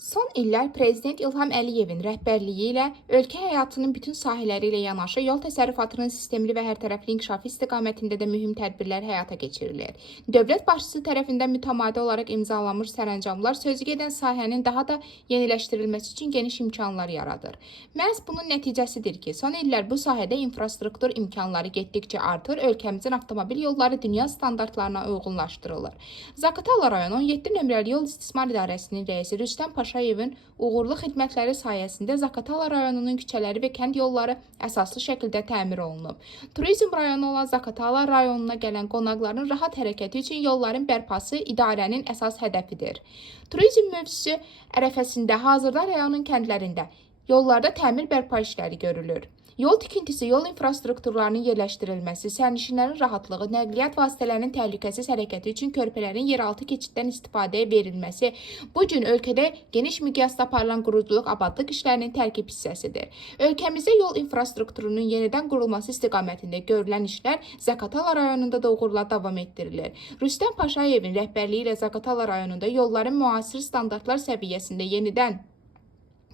Son illər Prezident İlham Əliyevin rəhbərliyi ilə ölkə həyatının bütün sahələri ilə yanaşı yol təsərrüfatının sistemli və hərtərəfli inkişafı istiqamətində də mühüm tədbirlər həyata keçirilir. Dövlət başçısı tərəfindən mütəmadi olaraq imzalanmış sərəncamlar sözügedən sahənin daha da yeniləşdirilməsi üçün geniş imkanlar yaradır. Məhz bunun nəticəsidir ki, son illər bu sahədə infrastruktur imkanları getdikcə artır, ölkəmizin avtomobil yolları dünya standartlarına uyğunlaşdırılır. Zaqatala rayonu 17 nömrəli yol istismar idarəsinin rəisi Rüstəm Paşayevin uğurlu xidmətləri sayəsində Zaqatala rayonunun küçələri və kənd yolları əsaslı şəkildə təmir olunub. Turizm rayonu olan Zaqatala rayonuna gələn qonaqların rahat hərəkəti üçün yolların bərpası idarənin əsas hədəfidir. Turizm mövsümü ərəfəsində hazırda rayonun kəndlərində yollarda təmir bərpa işləri görülür. Yol tikintisi, yol infrastrukturlarının yerləşdirilməsi, sərnişinlərin rahatlığı, nəqliyyat vasitələrinin təhlükəsiz hərəkəti üçün körpələrin yeraltı keçiddən istifadəyə verilməsi bu gün ölkədə geniş miqyasda aparılan quruculuq, abadlıq işlərinin tərkib hissəsidir. Ölkəmizdə yol infrastrukturunun yenidən qurulması istiqamətində görülən işlər Zaqatala rayonunda da uğurla davam etdirilir. Rüstəm Paşayevin rəhbərliyi ilə Zaqatala rayonunda yolların müasir standartlar səviyyəsində yenidən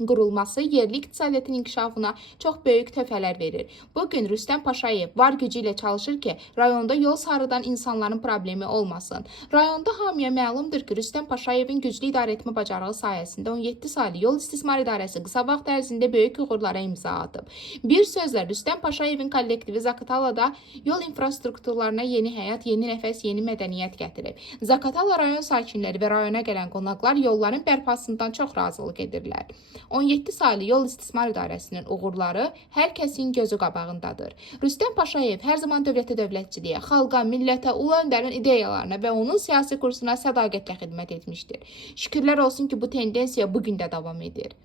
qurulması yerli iqtisadiyyatın inkişafına çox böyük töhfələr verir. Bugün Rüstəm Paşayev var gücü ilə çalışır ki, rayonda yol sarıdan insanların problemi olmasın. Rayonda hamıya məlumdur ki, Rüstəm Paşayevin güclü idarəetmə bacarığı sayəsində 17 saylı yol istismar idarəsi qısa vaxt ərzində böyük uğurlara imza atıb. Bir sözlə Rüstəm Paşayevin kollektivi Zaqatalada yol infrastrukturlarına yeni həyat, yeni nəfəs, yeni mədəniyyət gətirib. Zaqatala rayon sakinləri və rayona gələn qonaqlar yolların bərpasından çox razılıq edirlər. 17 saylı yol istismar idarəsinin uğurları hər kəsin gözü qabağındadır. Rüstəm Paşayev hər zaman dövlətə dövlətçiliyə, xalqa, millətə, ulu öndərin ideyalarına və onun siyasi kursuna sədaqətlə xidmət etmişdir. Şükürlər olsun ki, bu tendensiya bugün də davam edir.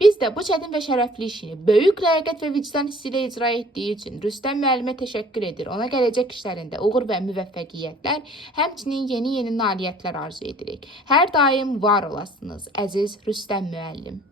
Biz də bu çətin və şərəfli işini böyük ləyaqət və vicdan hissi ilə icra etdiyi üçün Rüstəm müəllimə təşəkkür edir. Ona gələcək işlərində uğur və müvəffəqiyyətlər, həmçinin yeni nailiyyətlər arzu edirik. Hər daim var olasınız, əziz Rüstəm müəllim.